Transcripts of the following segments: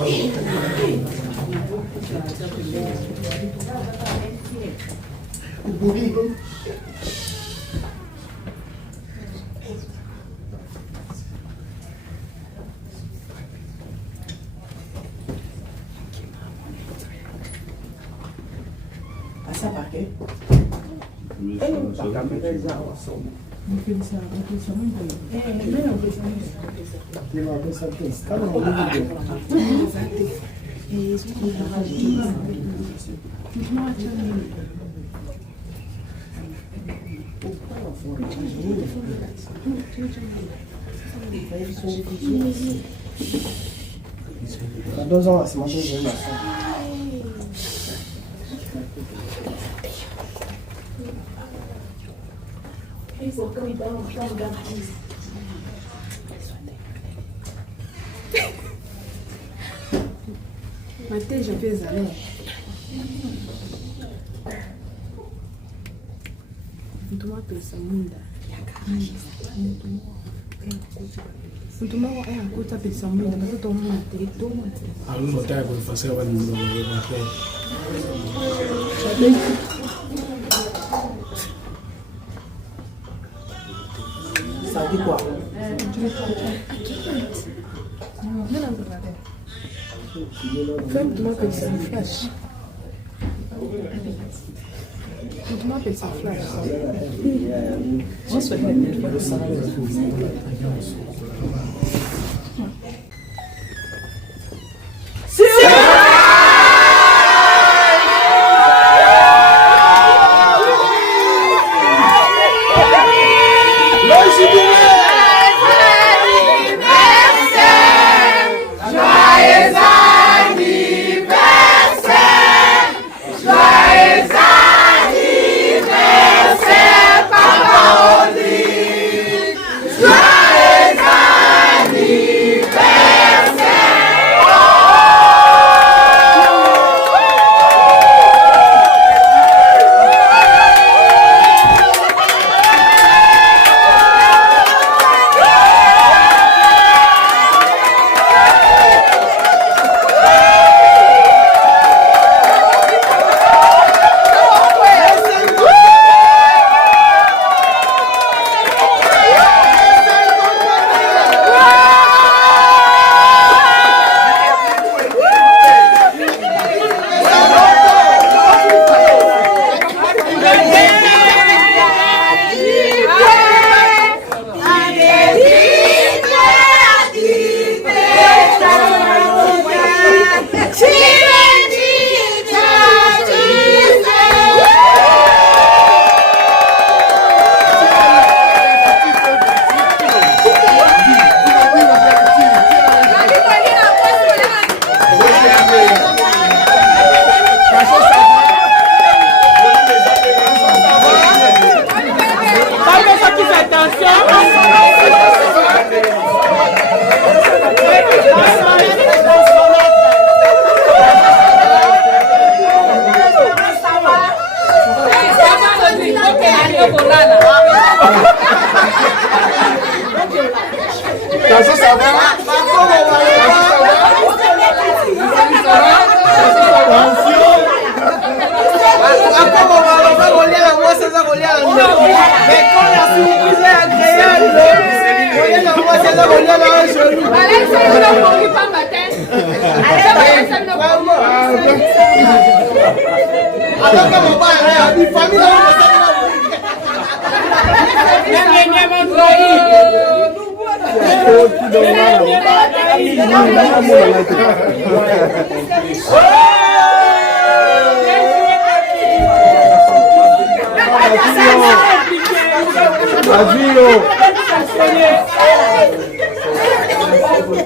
Ça va, ok? Dos ans, c'est moi qui j'ai eu Matin, je vais aller. Mtu pesa muda. Mtu mwa kuta pesa muda na mtu mwa teto. Algo tá com fazer vai no bater. Ça dit quoi? Comme tu m'appelles ça flash. Tu m'appelles ça flash.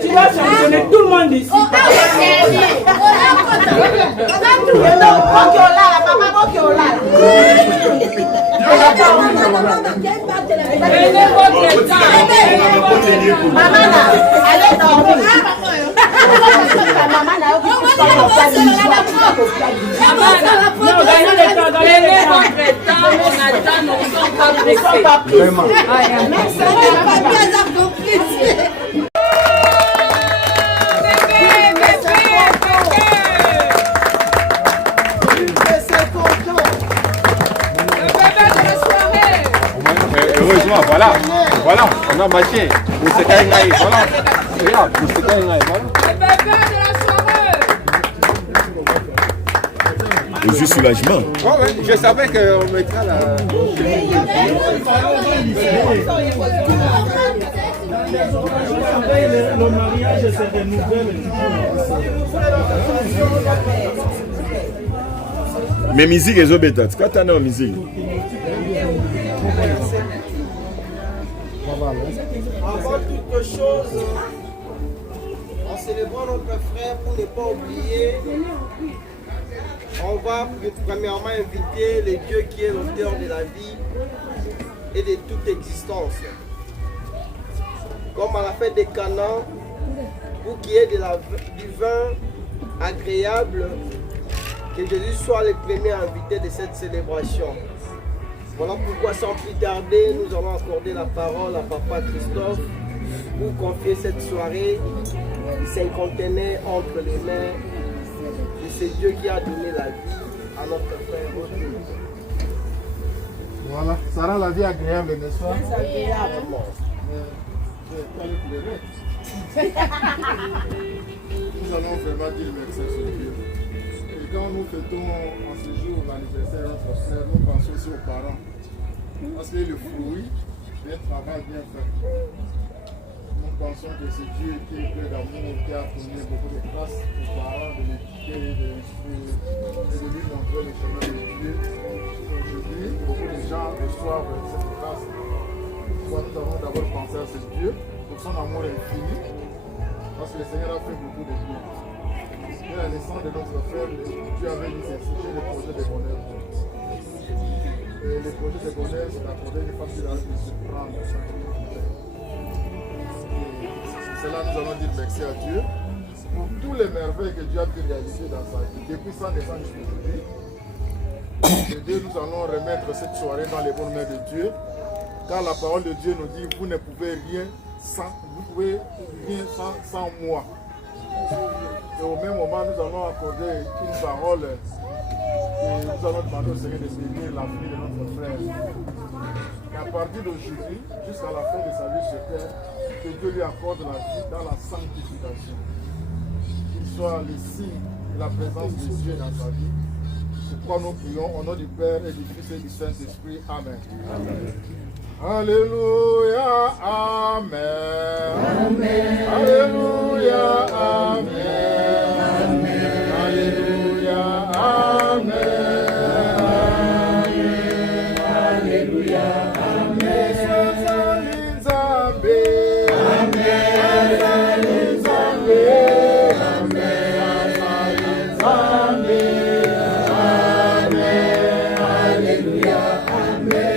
Tu vas sanctionner tout le monde ici. Vraiment. Voilà, voilà, on a marché. Voilà. Regarde, voilà. Le bébé de la soirée. Et juste soulagement. Ouais, je savais qu'on mettra la... Le mariage se renouvelle. Mais musique est obétante. Quand tu as une musique. Avant toute chose, en célébrant notre frère, pour ne pas oublier, on va premièrement inviter le Dieu qui est l'auteur de la vie et de toute existence. Comme à la fête des Canaan, pour qu'il y ait du vin agréable, que Jésus soit le premier invité de cette célébration. Voilà pourquoi sans plus tarder, nous allons accorder la parole à Papa Christophe pour confier cette soirée cinquantenaire entre les mains de ce Dieu qui a donné la vie à notre frère. Voilà, ça rend la vie agréable, n'est-ce pas? C'est agréable. Nous allons vraiment dire merci à ce Dieu. Et quand nous fêtons en ce jour l'anniversaire de notre frère, nous pensons aussi aux parents. Parce que le fruit d'un travail bien fait. Nous pensons que c'est Dieu qui est plein d'amour, qui a donné beaucoup de grâce aux parents de l'éduquer et de lui montrer le chemin de Dieu. Aujourd'hui, beaucoup de gens reçoivent cette grâce. Pourquoi nous avons d'abord pensé à ce Dieu, pour son amour infini, parce que le Seigneur a fait beaucoup de bien. Dès la naissance de notre frère, Dieu avait mis ses sujets le projet de bonheur. Et le projet de bonheur, c'est d'accorder une femme qui a pu se prendre. C'est là que nous allons dire merci à Dieu pour tous les merveilles que Dieu a pu réaliser dans sa vie, depuis sa naissance jusqu'aujourd'hui. Et Dieu, nous allons remettre cette soirée dans les bonnes mains de Dieu, car la parole de Dieu nous dit, vous ne pouvez rien sans moi. Et au même moment, nous allons accorder une parole et nous allons demander au Seigneur de bénir la vie de notre frère. Et à partir d'aujourd'hui, jusqu'à la fin de sa vie sur terre, que Dieu lui accorde la vie dans la sanctification. Qu'il soit le signe de la présence de Dieu dans sa vie. C'est pourquoi nous prions au nom du Père et du Fils et du Saint-Esprit. Amen. Amen. Alléluia, Amen. Amen. Alléluia, Amen. Amen. Alléluia, Amen. Amen. Alléluia, Amen. Nzambe. Amen. Nzambe. Amen. Nzambe. Amen. Alléluia, Amen.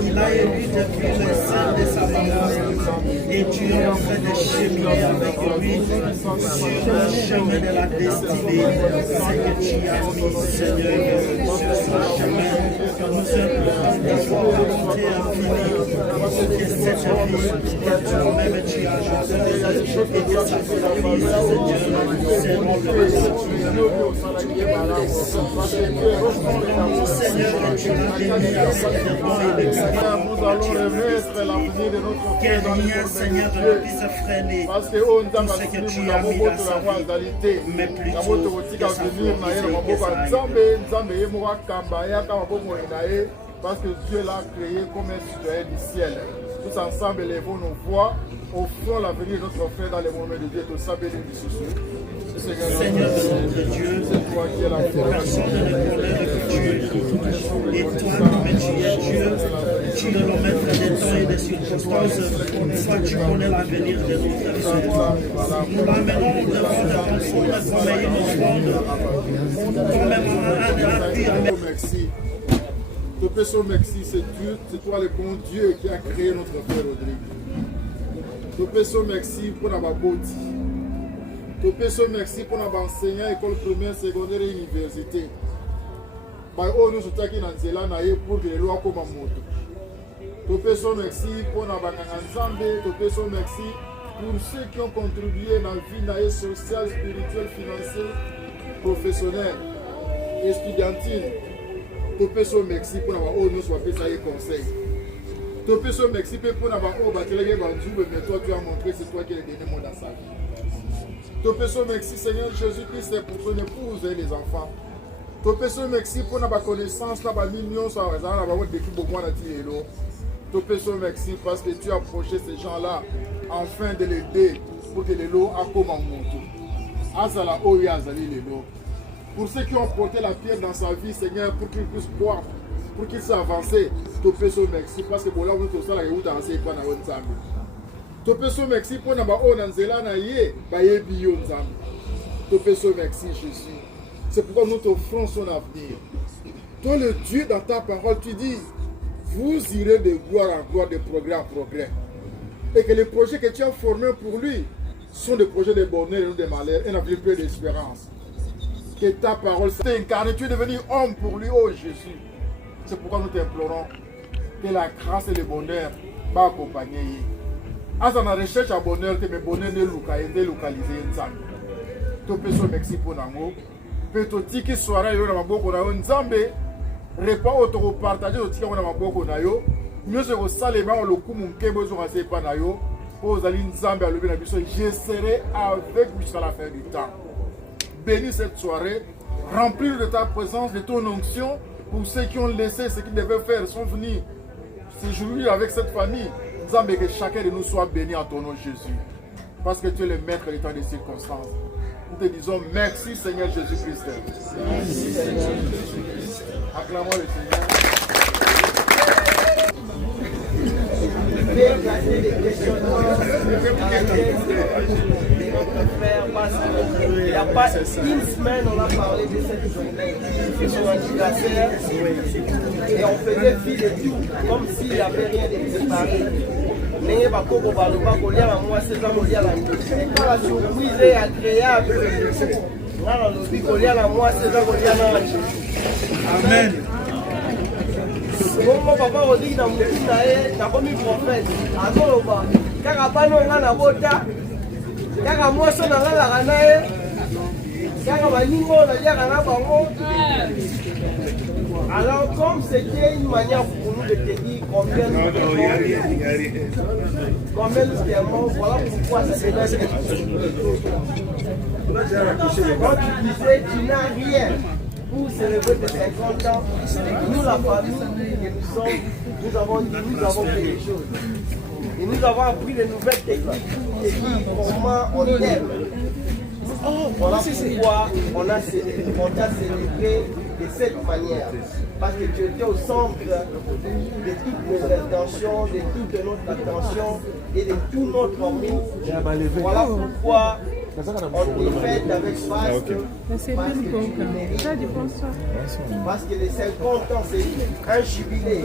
Il a élu depuis le sein de sa maman et Dieu est en train de cheminer avec lui sur le chemin de la destinée. C'est que tu as mis, Seigneur, sur ce chemin que nous sommes des volontés infinies que cette vie que toi-même tu as ajouté et que ça favorise, Seigneur, Seigneur, tu as béni à cette nous allons remettre l'avenir de notre frère dans les mains de Dieu. Parce que on t'a passé nous avons votre la réalité. Nous avons votre tika venir na ye na maboko nzambe ye mo kamba ya kama bomo na ye parce que Dieu l'a créé comme un citoyen du ciel. Tous ensemble élevons nos voix, offrons l'avenir de notre frère dans les moments de Dieu. Tout ça béni du sous. Seigneur de Dieu, c'est toi qui es la personne ne connaît que tu es. Et toi, comme tu es Dieu, tu es le maître des temps et des circonstances. Toi, tu connais l'avenir de notre vie. Nous l'amenons devant ta personne comme une offrande, comme un appui. Merci. Topé merci, c'est toi le bon Dieu qui a créé notre frère Rodrigue. Topé merci pour la beauté. Topé merci pour notre enseignant école primaire, secondaire et université. Nous sommes qui dans pour que les lois comme un moto. Topé merci pour notre Nzambe. Topé merci pour ceux qui ont contribué dans la vie sociale, spirituelle, financière, professionnelle et estudiantine. Topé merci pour nous soit fait ça et conseil. Topé merci pour nous mais toi tu as montré c'est toi qui es le dernier mot dans sa vie. Topé merci Seigneur Jésus-Christ c'est pour ton épouse et les enfants. Topé merci pour notre connaissance là millions ça va votre défi beaucoup na tielo. Topé merci parce que tu as approché ces gens-là afin de l'aider pour que les lots a comme un moto. Azala oya azali les lots. Pour ceux qui ont porté la pierre dans sa vie, Seigneur, pour qu'ils puissent boire, pour qu'ils puissent avancer, Topé merci parce que pour là où nous sommes là, nous avons avancé pas dans notre Nzambe. Topé merci pour nous avoir nzela na ye, ba ye biyo Nzambe. Topé merci Jésus. C'est pourquoi nous t'offrons son avenir. Toi le Dieu dans ta parole, tu dis, vous irez de gloire en gloire, de progrès en progrès. Et que les projets que tu as formés pour lui sont des projets de bonheur et non de malheur, et n'avenir plus d'espérance. Que ta parole s'est incarnée, tu es devenu homme pour lui, oh Jésus. C'est pourquoi nous t'implorons que la grâce et le bonheur va accompagner. À la recherche à bonheur, que mes bonheurs ne localisés ensemble. Topé merci pour nous. Peut-être que soirée, il y a un bon Nzambe, repas auto partager au tika on a maboko na yo. Mieux c'est au salema on le coup mon kebo sur assez pas na yo. Aux alliés Nzambe à lever la mission. Je serai avec vous jusqu'à la fin du temps. Bénis cette soirée, remplis de ta présence, de ton onction, pour ceux qui ont laissé ce qu'ils devaient faire, sont venus séjourner avec cette famille. Nous avons que chacun de nous soit béni en ton nom Jésus. Parce que tu es le maître du temps des circonstances. Nous te disons merci Seigneur Jésus-Christ. Merci Seigneur Jésus-Christ. Acclamons le Seigneur. Il n'y a pas une semaine, on a parlé de cette journée, de son anniversaire, et on faisait fil et tout, comme s'il n'y avait rien de préparé. Mais quand la surprise est agréable, amen. Mon papa Rodrigue dans mon fils n'a pas mis prophète. Alors, car pas non na bota, car moi son dans la ranae, car ma ningo na dia na bango. Alors comme c'était une manière pour nous de te dire combien nous t'aimons, voilà pourquoi ça s'est passé. Quand tu disais tu n'as rien pour célébrer tes 50 ans, nous la famille que nous sommes, nous avons fait des choses. Et nous avons appris de nouvelles techniques et comment on aime. Voilà pourquoi on t'a célébré de cette manière. Parce que tu étais au centre de toutes nos intentions, de toute notre attention et de tout notre amour. Voilà pourquoi on est fait avec Faste. Parce que les 50 ans, c'est un jubilé.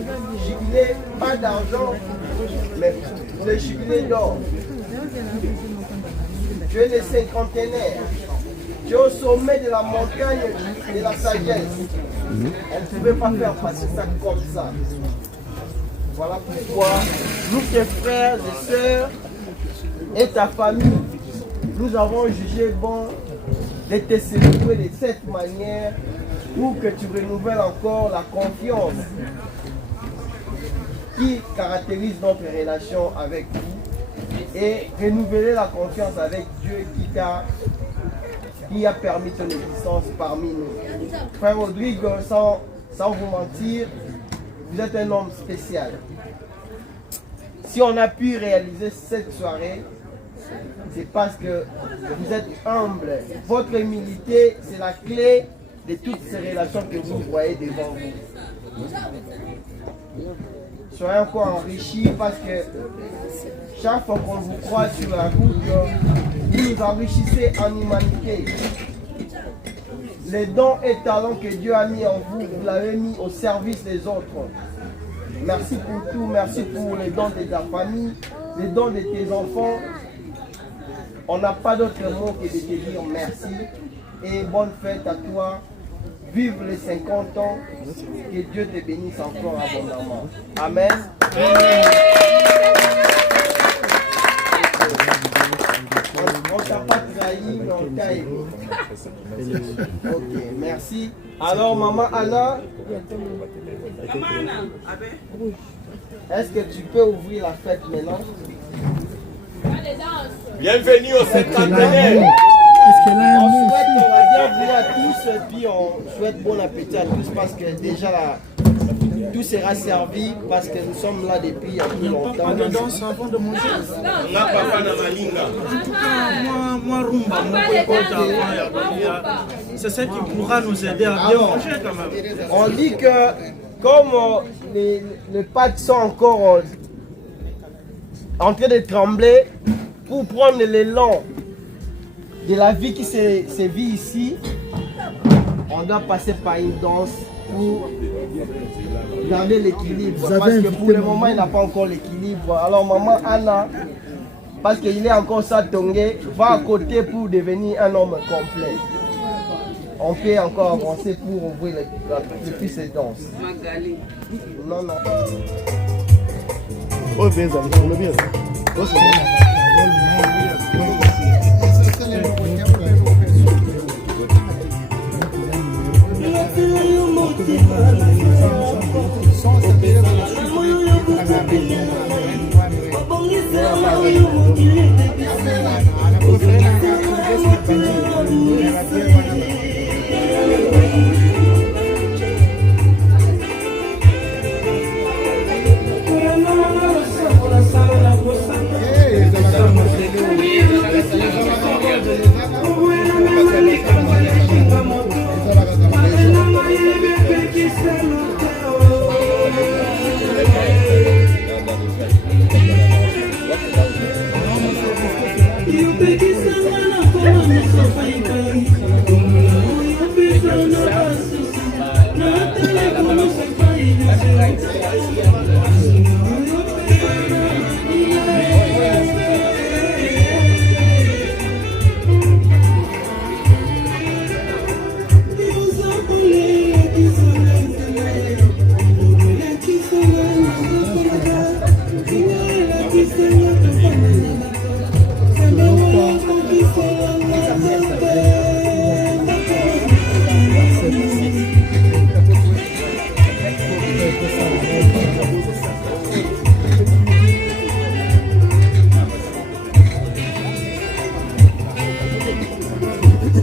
Jubilé, pas d'argent, mais le jubilé d'or. Tu es le cinquantenaire. Tu es au sommet de la montagne de la sagesse. On ne pouvait pas faire passer ça comme ça. Voilà pourquoi nous, tes frères et sœurs et ta famille, nous avons jugé bon de te célébrer de cette manière pour que tu renouvelles encore la confiance qui caractérise notre relation avec vous et renouveler la confiance avec Dieu qui a permis ton existence parmi nous. Frère Rodrigue, sans vous mentir, vous êtes un homme spécial. Si on a pu réaliser cette soirée, c'est parce que vous êtes humble. Votre humilité, c'est la clé de toutes ces relations que vous voyez devant vous. Soyez encore enrichis parce que chaque fois qu'on vous croise sur la route, vous nous enrichissez en humanité. Les dons et talents que Dieu a mis en vous, vous l'avez mis au service des autres. Merci pour tout, merci pour les dons de ta famille, les dons de tes enfants. On n'a pas d'autre mot que de te dire merci et bonne fête à toi. Vive les 50 ans, que Dieu te bénisse encore abondamment. Amen. On ne t'a pas trahi, mais on t'a aimé. Ok, merci. Alors, maman Anna, est-ce que tu peux ouvrir la fête maintenant? Bienvenue au 50e. On souhaite la bienvenue à tous et puis on souhaite bon appétit à tous parce que déjà là, tout sera servi parce que nous sommes là depuis un peu longtemps. Pas de danse avant de manger. On n'a pas de malinga. En tout cas, moi rumba, c'est ce qui pourra nous aider à bien manger quand même. On dit que comme les pattes sont encore en train de trembler, pour prendre l'élan de la vie qui se vit ici, on doit passer par une danse pour garder l'équilibre. Parce que pour le moment, il n'a pas encore l'équilibre. Alors maman Anna, parce qu'il est encore satongé, va à côté pour devenir un homme complet. On peut encore avancer pour ouvrir depuis ces danses. Non, non. Oh, bien, ça me bien. Oh, c'est bien.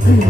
Thank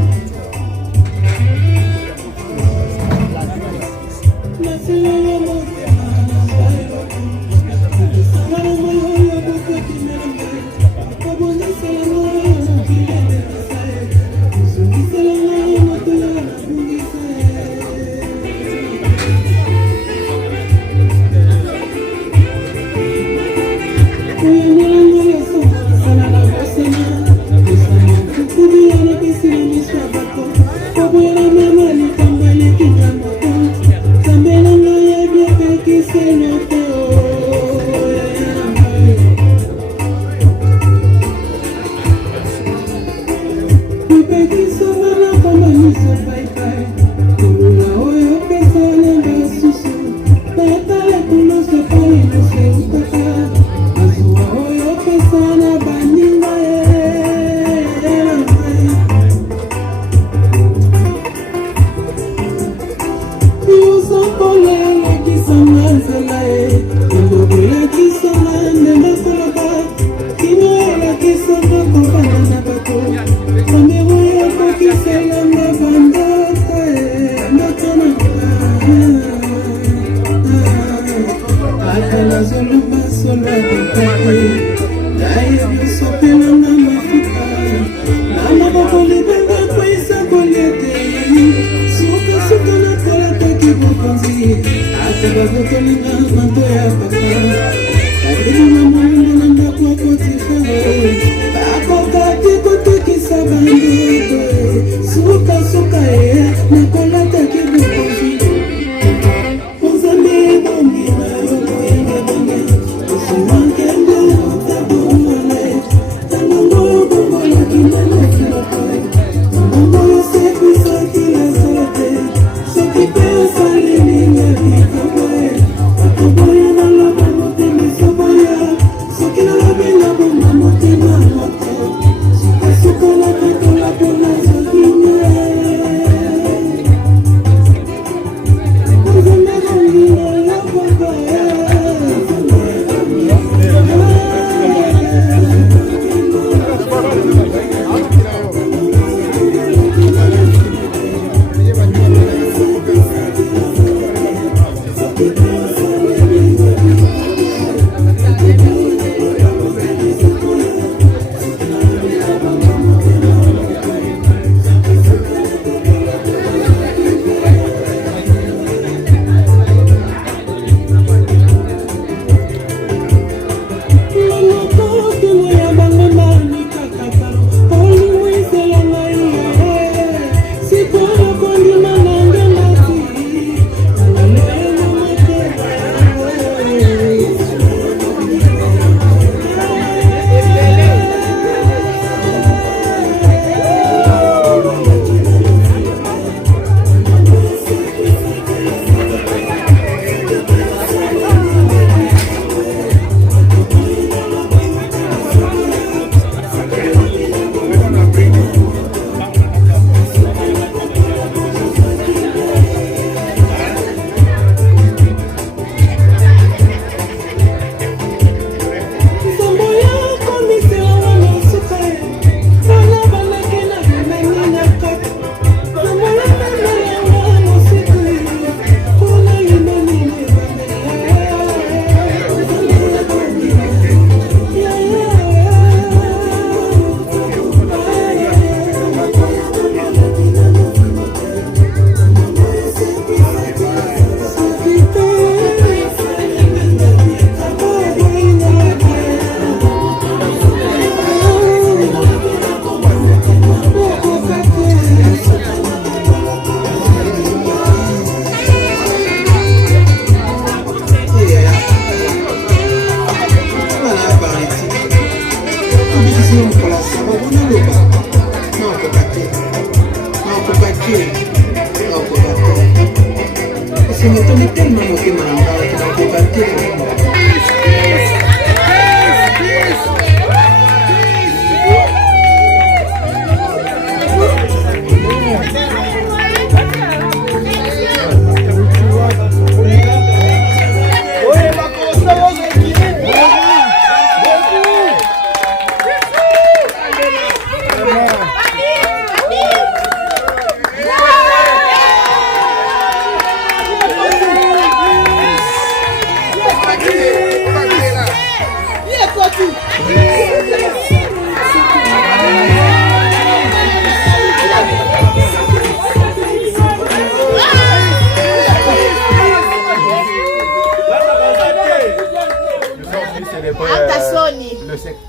you.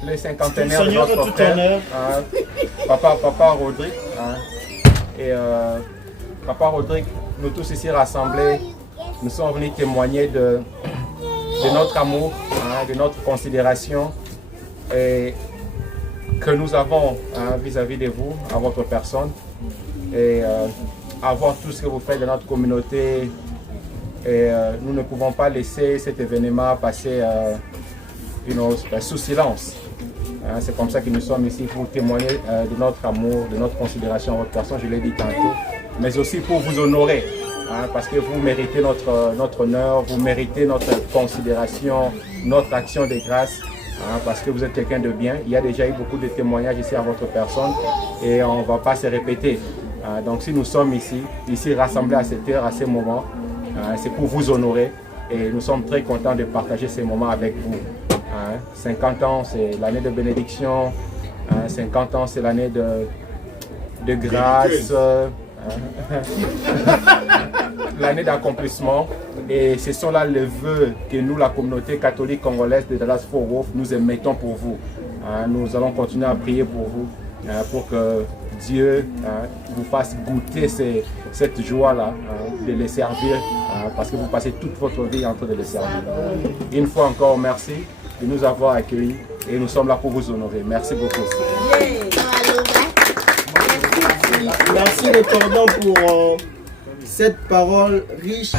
Le cinquantenaire de notre frère, Papa Rodrigue. Et Papa Rodrigue, nous tous ici rassemblés, nous sommes venus témoigner de notre amour, de notre considération et que nous avons vis-à-vis de vous, à votre personne, et à voir tout ce que vous faites dans notre communauté. Et nous ne pouvons pas laisser cet événement passer sous silence. C'est comme ça que nous sommes ici pour témoigner de notre amour, de notre considération à votre personne, je l'ai dit tantôt, mais aussi pour vous honorer, parce que vous méritez notre honneur, vous méritez notre considération, notre action de grâce, parce que vous êtes quelqu'un de bien. Il y a déjà eu beaucoup de témoignages ici à votre personne et on ne va pas se répéter. Donc si nous sommes ici rassemblés à cette heure, à ce moment, c'est pour vous honorer et nous sommes très contents de partager ces moments avec vous. 50 ans, c'est l'année de bénédiction. 50 ans, c'est l'année de grâce. L'année d'accomplissement. Et ce sont là les vœux que nous, la communauté catholique congolaise de Dallas-Fort Worth, nous émettons pour vous. Nous allons continuer à prier pour vous, pour que Dieu vous fasse goûter cette joie-là, de les servir, parce que vous passez toute votre vie en train de les servir. Une fois encore, merci de nous avoir accueillis et nous sommes là pour vous honorer. Merci beaucoup. Merci le cordon pour cette parole riche.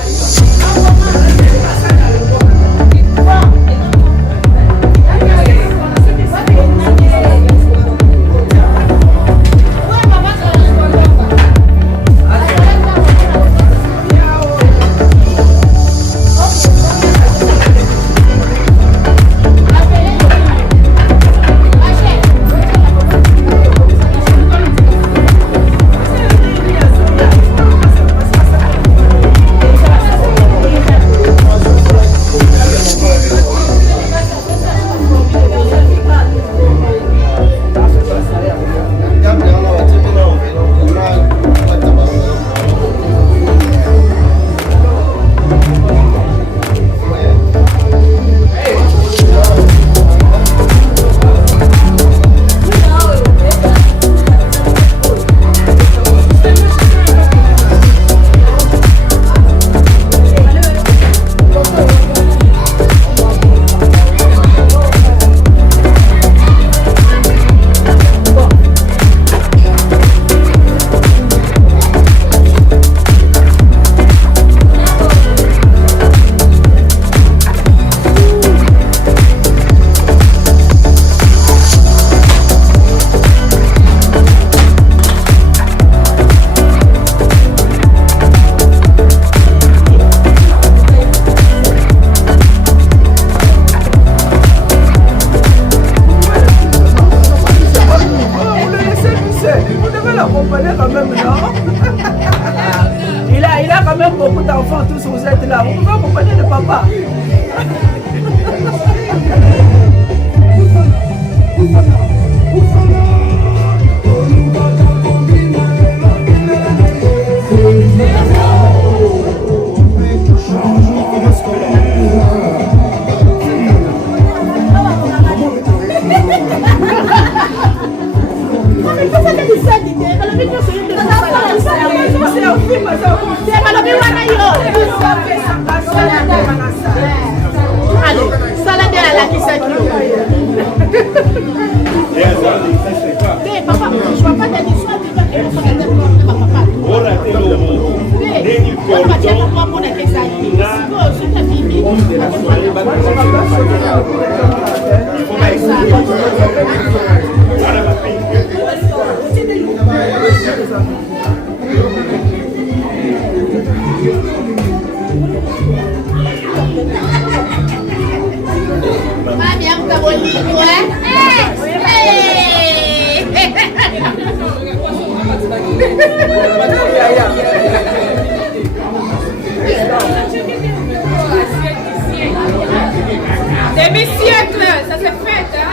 Demi-siècle, ça s'est fait, hein?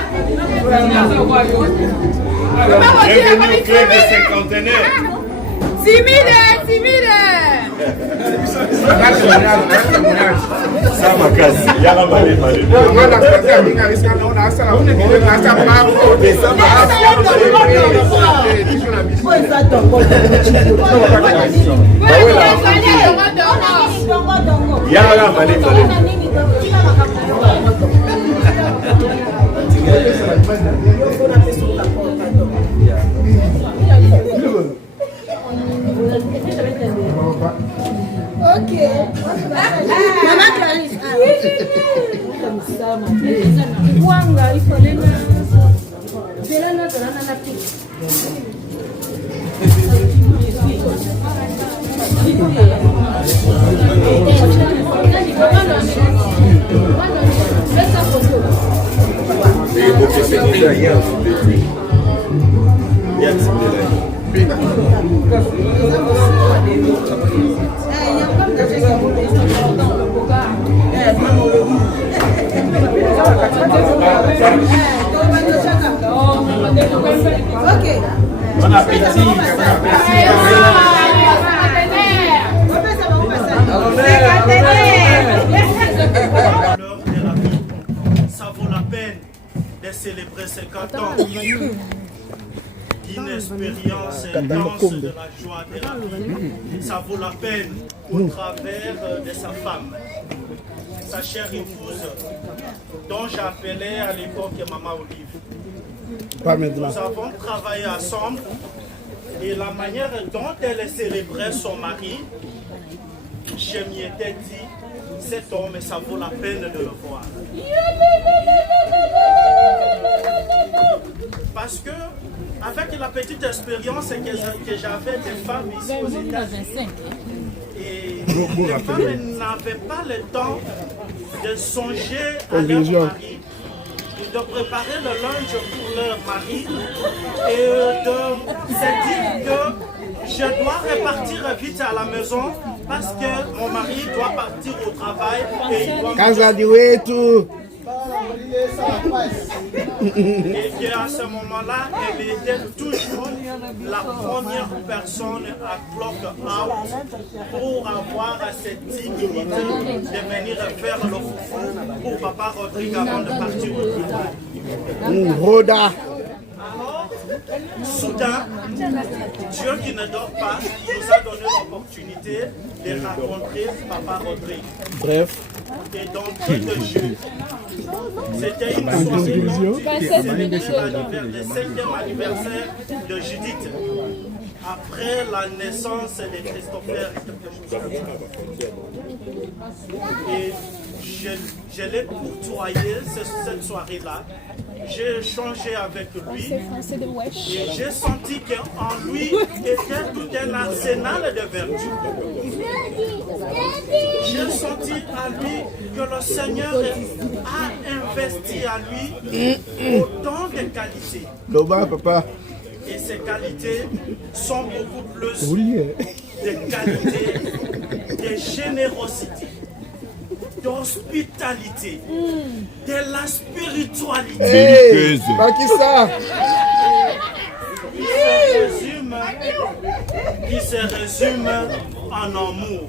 Bienvenue au club des cinquantenaires. Timide, timide. Ça m'a cassé. Il y a la malée, malée. Il y a la malée, malée. Ok. Maman Clarisse. Wanga, il faut les Bon appétit. Ça vaut la peine de célébrer ces 4 ans d'une expérience intense de la joie de la vie. Ça vaut la peine au travers de sa femme, sa chère épouse, dont j'appelais à l'époque Maman Olive. Nous avons travaillé ensemble et la manière dont elle célébrait son mari, je m'y étais dit, cet homme, ça vaut la peine de le voir. Parce que, avec la petite expérience que j'avais des femmes ici aux États-Unis, et les femmes n'avaient pas le temps de songer à leur mari, de préparer le lunch pour leur mari et de se dire que je dois repartir vite à la maison parce que mon mari doit partir au travail et il doit et qu'à ce moment-là, elle était toujours la première personne à clock out pour avoir cette dignité de venir faire le foufou pour Papa Rodrigue avant de partir au travail. Alors, soudain, Dieu qui ne dort pas nous a donné l'opportunité de rencontrer Papa Rodrigue. Bref. Et d'entrée de jeu, c'était une soirée qui célébrait le 5e anniversaire de Judith. Après la naissance de Christopher. Et je l'ai courtoyé cette soirée-là. J'ai échangé avec lui et j'ai senti qu'en lui était tout un arsenal de vertus. J'ai senti à lui que le Seigneur a investi à lui autant de qualités. Et ces qualités sont beaucoup plus de qualités de générosité, d'hospitalité, de la spiritualité. Qui se résume en amour.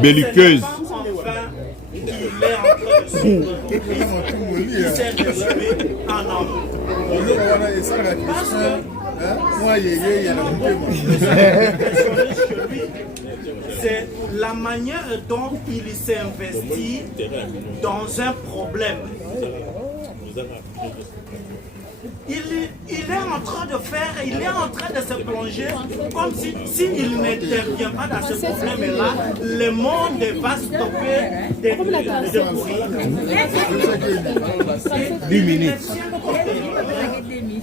Belliqueuse. Qu'il est en train de suivre, il s'est résumé en amour. Parce que c'est la manière dont il s'est investi dans un problème. Il est en train de faire, il est en train de se plonger comme s'il n'intervient pas dans ce problème-là, le monde va stopper de courir. 10 minutes.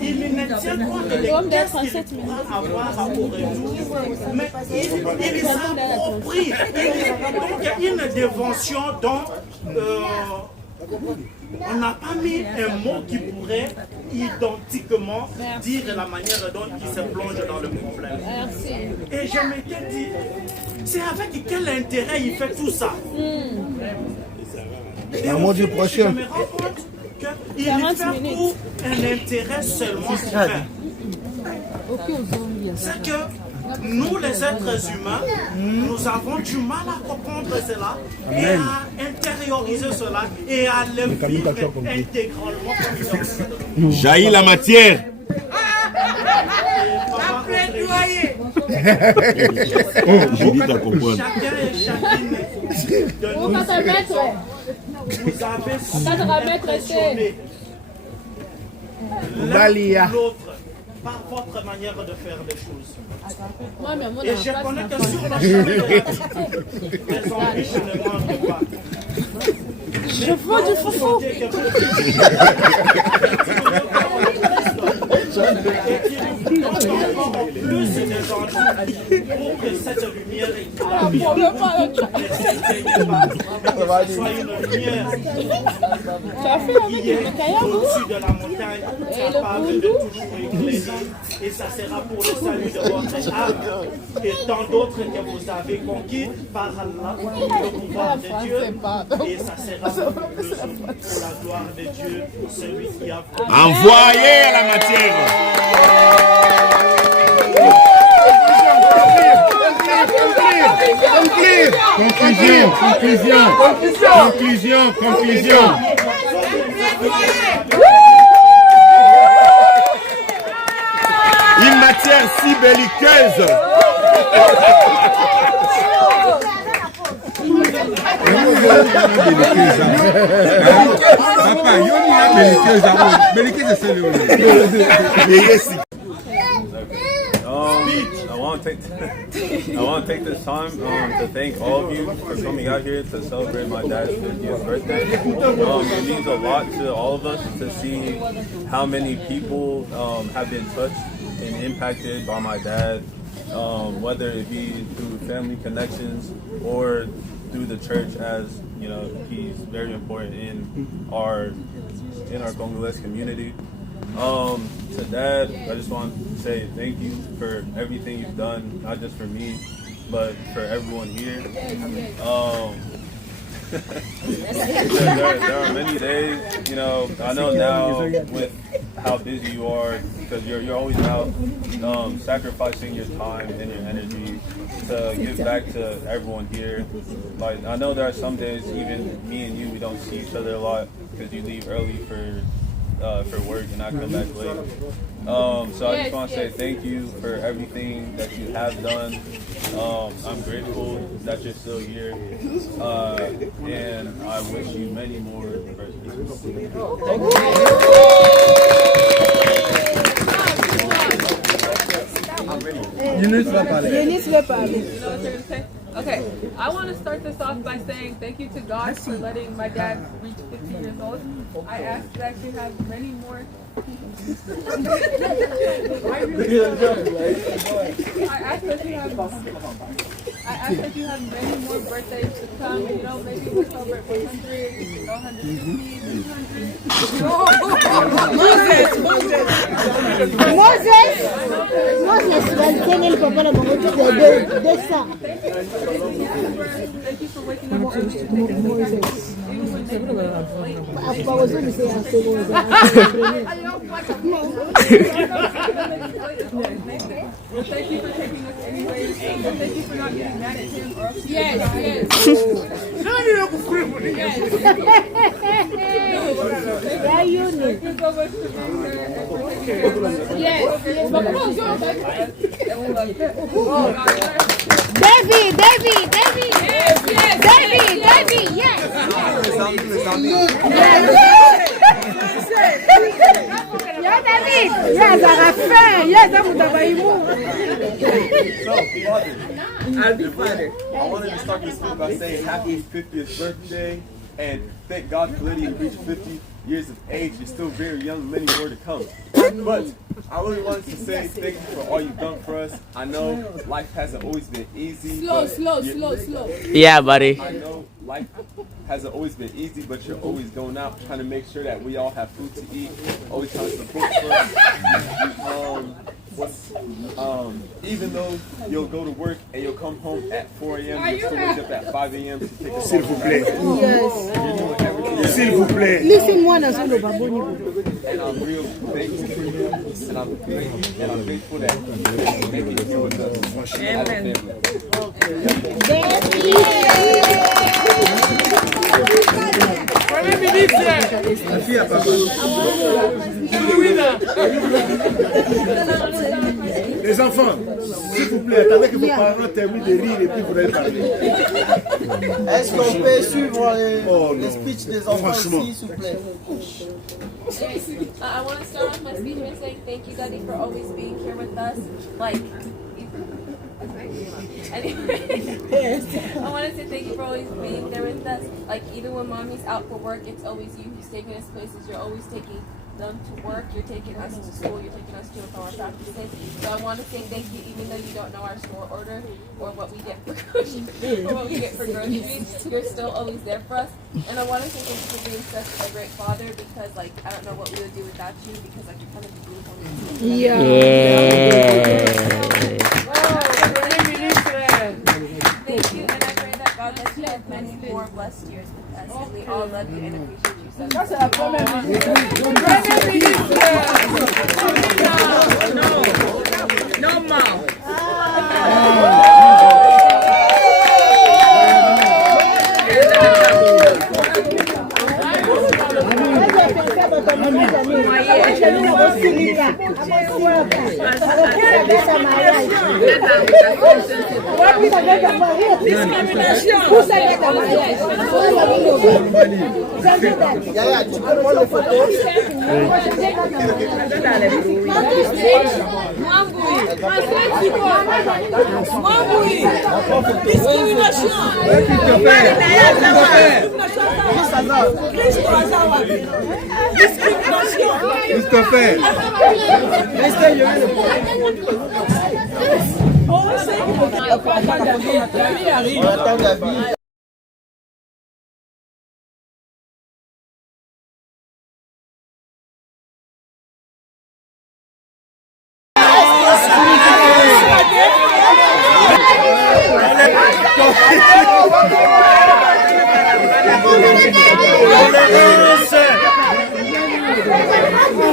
Il ne tient compte de qu'est-ce qu'il pourra avoir au retour, mais il s'approprie. Donc il y a une dévention dont on n'a pas mis un mot qui pourrait identiquement dire la manière dont il se plonge dans le problème. Et je m'étais dit, c'est avec quel intérêt il fait tout ça? Et je me rends compte qu'il y fait pour un intérêt seulement divin. C'est que nous, les êtres humains, nous avons du mal à comprendre cela et à intérioriser cela et à le vivre intégralement. Jaillit la matière. J'ai dit à comprendre. Chacun et chacune de nous, vous avez su l'un l'autre par votre manière de faire les choses. Et je connais que sur le chemin de la les ambitions ne manquent pas. Je veux du foufou. Plus de pour que cette lumière éclaire. soit une lumière qui est au-dessus de la montagne, capable de toujours éclairer. Et ça sera pour le salut de votre âme et tant d'autres que vous avez conquis par Allah, le pouvoir de Dieu. Et ça sera pour la gloire de Dieu, celui qui a... Envoyez la matière. Conclusion. Une matière si belliqueuse. I want to take this time to thank all of you for coming out here to celebrate my dad's 50th birthday. It means a lot to all of us to see how many people have been touched and impacted by my dad, whether it be through family connections or through the church, as you know, he's very important in our Congolese community. To Dad, I just want to say thank you for everything you've done, not just for me, but for everyone here. There are many days, you know, I know now with how busy you are, because you're always out sacrificing your time and your energy to give back to everyone here. Like, I know there are some days, even me and you, we don't see each other a lot because you leave early for work and I come back late. So I just want to say thank you for everything that you have done. I'm grateful that you're still here, and I wish you many more birthdays. Eunice va parler. Okay, I want to start this off by saying thank you to God for letting my dad reach 50 years old. I ask that you have many more. I ask that you have many more birthdays to come. You know, maybe we'll celebrate 100, 150, 200. Moses, tiene el papá la mamá de 200. Thank you for waking up early. Thank you for taking us anyways. Thank you for not getting mad at him. Yes. Thank you so much for being there. Yes. David, yes. Yeah, David. Yeah, I'll be father. I wanted to start this speech by saying happy 50th birthday and thank God for letting you reach 50 years of age. You're still very young, many more to come. But I really wanted to say thank you for all you've done for us. I know life hasn't always been easy. Slow. Yeah, buddy. I know life hasn't always been easy, but you're always going out trying to make sure that we all have food to eat, always trying to support us. Even though you'll go to work and you'll come home at 4 a.m., you'll still wake up at 5 a.m. to take a S'il vous plaît. Yes. S'il vous plaît. Listen, one as well. And I'm real thankful for you, and I'm thankful that you're making it with us. Amen. Les enfants, s'il vous plaît, attendez que vos parents terminent de rire et puis vous allez parler. Est-ce qu'on peut suivre les speeches des enfants ici, s'il vous plaît? I want to start off my speech by saying thank you, Daddy, for always being here with us. I want to say thank you for always being there with us. Like, even when Mommy's out for work, it's always you who's taking us places. You're always taking them to work. You're taking us to school. You're taking us to our practices. So I want to say thank you, even though you don't know our store order or what we get for groceries. You're still always there for us. And I want to say thank you for being such a great father, because like I don't know what we would do without you, because like you're kind of the glue for me. Yeah. Thank you, and I pray that God lets you have many more blessed years with us, and we all love you and appreciate you so much. No more. Yaya, tu peux prendre les photos? Christopher.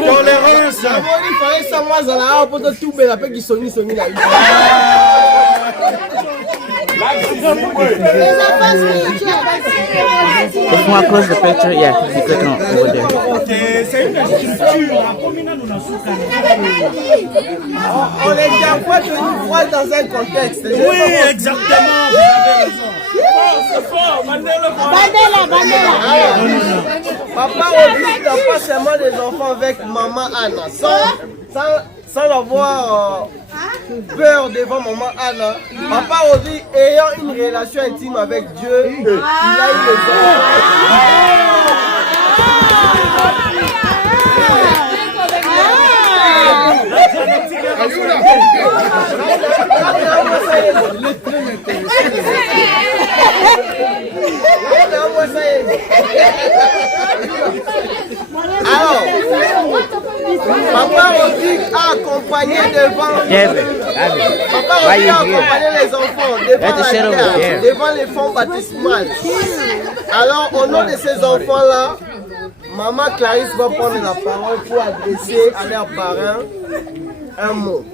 Tolérance. Il fallait savoir ça là pour te tout la paix qui sonne là. If you want to close the picture, yeah, you click on over there. C'est une structure. On est bien fois tenu froid dans un contexte. Oui, exactement. Vous avez raison. C'est fort. Bandela. Papa Rodrigue n'a pas seulement des enfants avec maman Anna. Sans avoir peur devant maman Anna. Papa Rodrigue ayant une relation intime avec Dieu, il a eu des Alors, Papa Rodrigue a accompagné devant Papa Rodrigue a accompagné les enfants devant les fonds baptismales. Alors, au nom de ces enfants-là, Maman Clarisse va prendre la parole pour adresser à leurs parents un mot.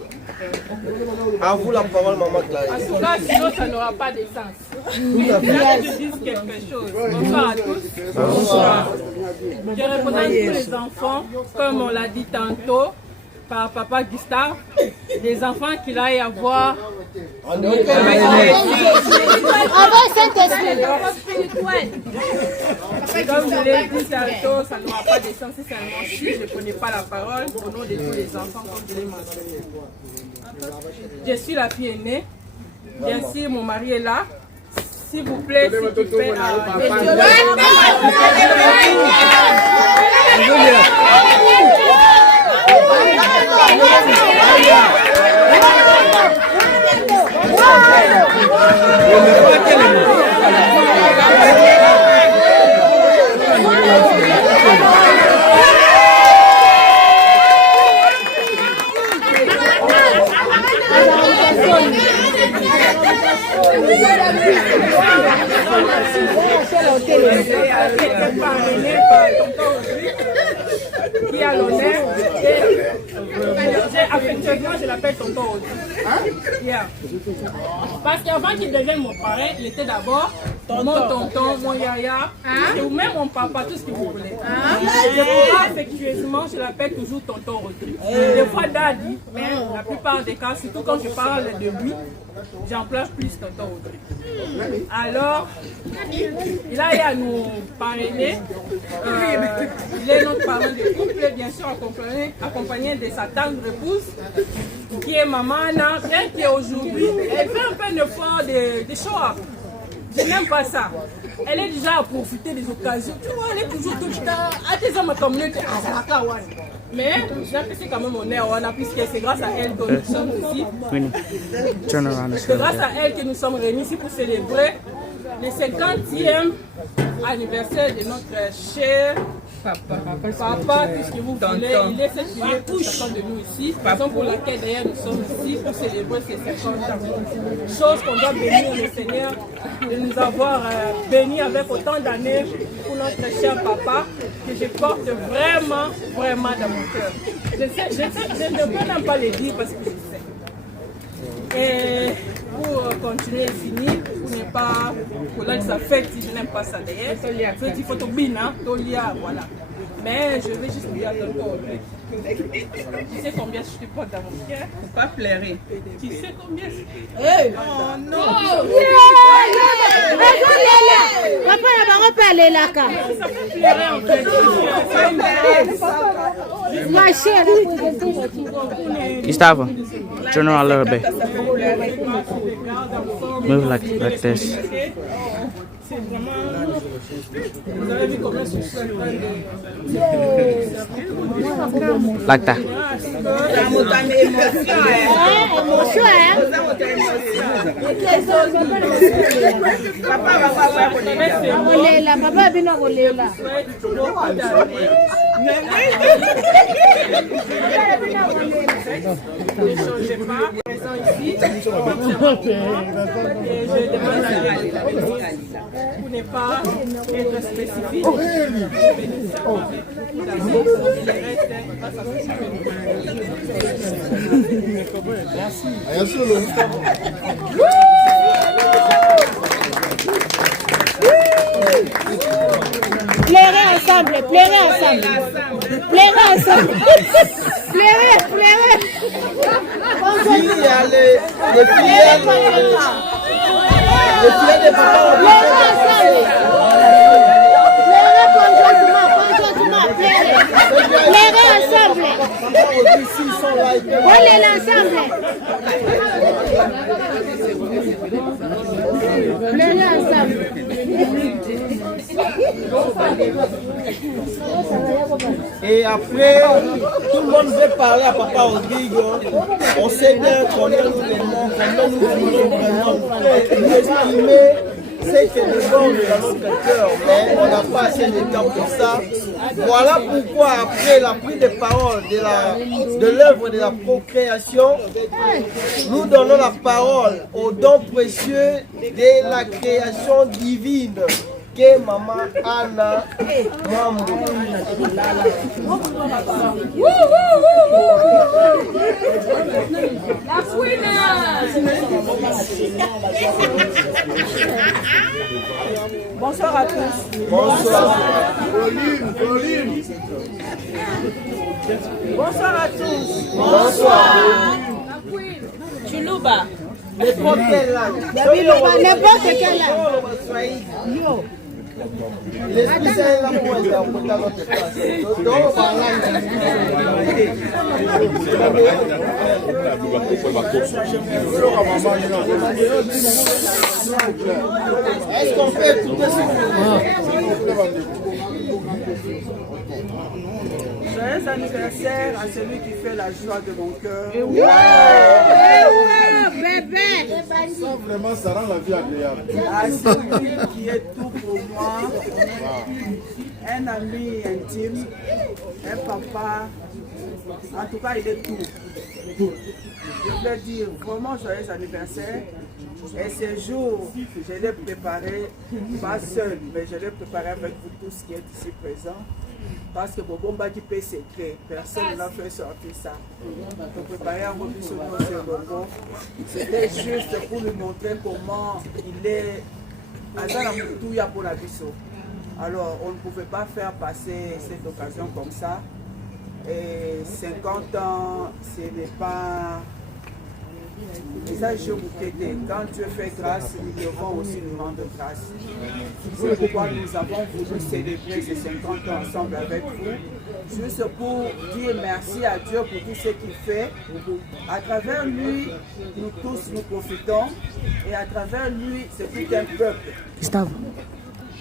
À vous la parole, Maman Clarisse. En tout cas, sinon ça n'aura pas de sens. Il faut que je dise quelque chose. Bonsoir à tous. Bonsoir. Je représente tous les enfants, comme on l'a dit tantôt, par Papa Gustave, des enfants qu'il a y avoir. Avec Saint-Esprit. Comme je l'ai dit tantôt, ça n'aura pas de sens si seulement si je ne connais pas la parole au nom de tous les enfants, comme je l'ai mentionné. Je suis la fille aînée. Bien sûr, mon mari est là. S'il vous plaît, s'il vous plaît. Qui a l'honneur affectueusement, je l'appelle tonton Audrey. Yeah. Parce qu'avant qu'il devienne mon parrain, il était d'abord mon tonton, mon yaya, ou même mon papa, tout ce que vous voulez. Affectueusement, je l'appelle toujours tonton Audrey. Des fois daddy, mais la plupart des cas, surtout quand je parle de lui, j'emploie plus tonton Audrey. Alors, il a eu à nous parrainer. Il est notre parent de couple, bien sûr accompagné de sa tendre épouse, qui est maman Anna, bien qu'aujourd'hui, elle fait un peu d'effort de show-up. Je n'aime pas ça. Elle est déjà à profiter des occasions. Tu vois, elle est toujours tout le temps. À tes hommes comme nous, mais j'apprécie quand même mon air, puisque c'est grâce à elle que nous sommes ici. Turn around and C'est grâce à elle que nous sommes réunis ici pour célébrer le 50e anniversaire de notre cher papa, puisque vous voulez, il est cette fille pour chacun de nous ici, raison pour laquelle d'ailleurs nous sommes ici pour célébrer ces 50 ans. Chose qu'on doit bénir le Seigneur de nous avoir bénis avec autant d'années pour notre cher papa, que je porte vraiment, vraiment dans mon cœur. Je ne peux même pas le dire parce que je sais. Et pour continuer et finir, pour ne pas pour là sa fête, si je n'aime pas ça d'ailleurs, il faut tout bien, voilà. Mais je vais juste dire à ton corps. Tu sais combien je te porte dans mon cœur? Faut pas pleurer. Tu sais combien? Hey! Oh non! Papa, on va parler là. Ça fait pleurer en fait. Ma chérie. Gustavo, turn around a little bit. Move like this. C'est vraiment... Vous avez vu combien je suis en train de... Like that. Ne changez pas, présent ici. Et je demande à pour ne pas être spécifique. Pleurez ensemble, pleurez ensemble. Pleurez ensemble. Pleurez, pleurez. S'il y a les prières de papa, pleurez ensemble. Pleurez conjointement, pleurez. Pleurez ensemble. Allez l'ensemble. Pleurez ensemble. Et après, tout le monde veut parler à Papa Rodrigue. On sait bien combien nous l'aimons, combien nous voulons vraiment estimer ce que nous sommes dans notre cœur, mais on n'a pas assez de temps pour ça. Voilà pourquoi après la prise de parole de l'œuvre de la procréation, nous donnons la parole au don précieux de la création divine. Que Maman Anna Mambo. La fouine. Bonsoir à tous. Bonsoir. Bonsoir à tous. Bonsoir. Chuluba. N'importe quelle langue. N'importe quelle langue. L'esprit Saint là pour être dans notre place. Donc est-ce qu'on peut écouter ce Joyeux anniversaire à celui qui fait la joie de mon cœur. Bébé. Ça vraiment, ça rend la vie agréable. À celui qui est tout pour moi, un ami intime, un papa, en tout cas il est tout. Je voulais dire vraiment joyeux anniversaire. Et ce jour, je l'ai préparé, pas seul, mais je l'ai préparé avec vous tous qui êtes ici présents. Parce que Bobomba qui peut secret, personne n'a fait sortir ça. Donc préparer un peu sur Bobo, c'était juste pour lui montrer comment il est à Zanamutuya pour la Bisso. Alors on ne pouvait pas faire passer cette occasion comme ça. Et 50 ans, ce n'est pas Et ça, je vous quitte. Quand Dieu fait grâce, nous devons aussi nous rendre grâce. C'est pourquoi nous avons voulu célébrer ces 50 ans ensemble avec vous. Juste pour dire merci à Dieu pour tout ce qu'il fait. À travers lui, nous tous nous profitons. Et à travers lui, c'est tout un peuple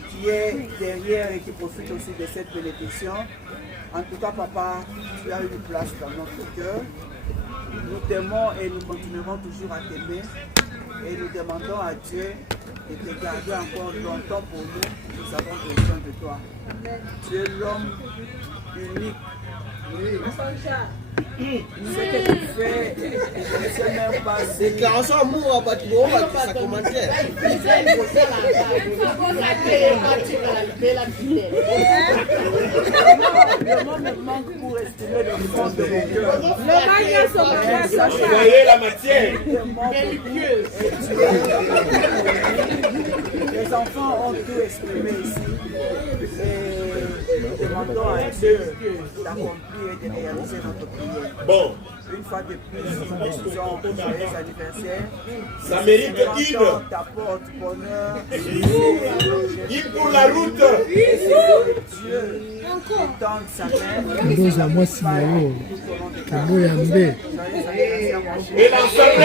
qui est derrière et qui profite aussi de cette bénédiction. En tout cas, papa, tu as une place dans notre cœur. Nous t'aimons et nous continuerons toujours à t'aimer. Et nous demandons à Dieu de te garder encore longtemps pour nous. Nous avons besoin de toi. Tu es l'homme unique. Ce que tu fais, je ne sais même pas. Déclaration amour à Batouo, ça commentaire. Le mot me manque pour exprimer le fond de mon cœur. Vous voyez la matière. Les enfants ont tout exprimé ici. Et nous demandons à Dieu d'accomplir et de réaliser notre prière. Bon. Une fois de plus, nous disons joyeux anniversaire. Ça mérite hymne. T'apporte bonheur. Hymne pour la route. Et c'est Dieu qui tende sa main. Ndoza mwasi na yo kambo ya mbe Et l'ensemble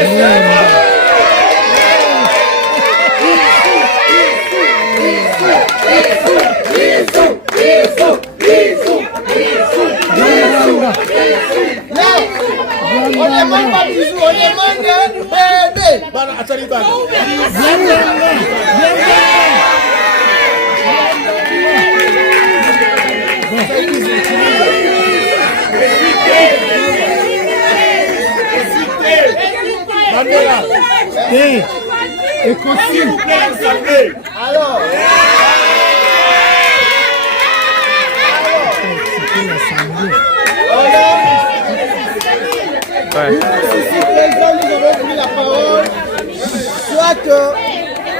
On demande pas bisous, on demande bébé. Bana atari bana. Alors. Ici présents, nous avons pris la parole, soit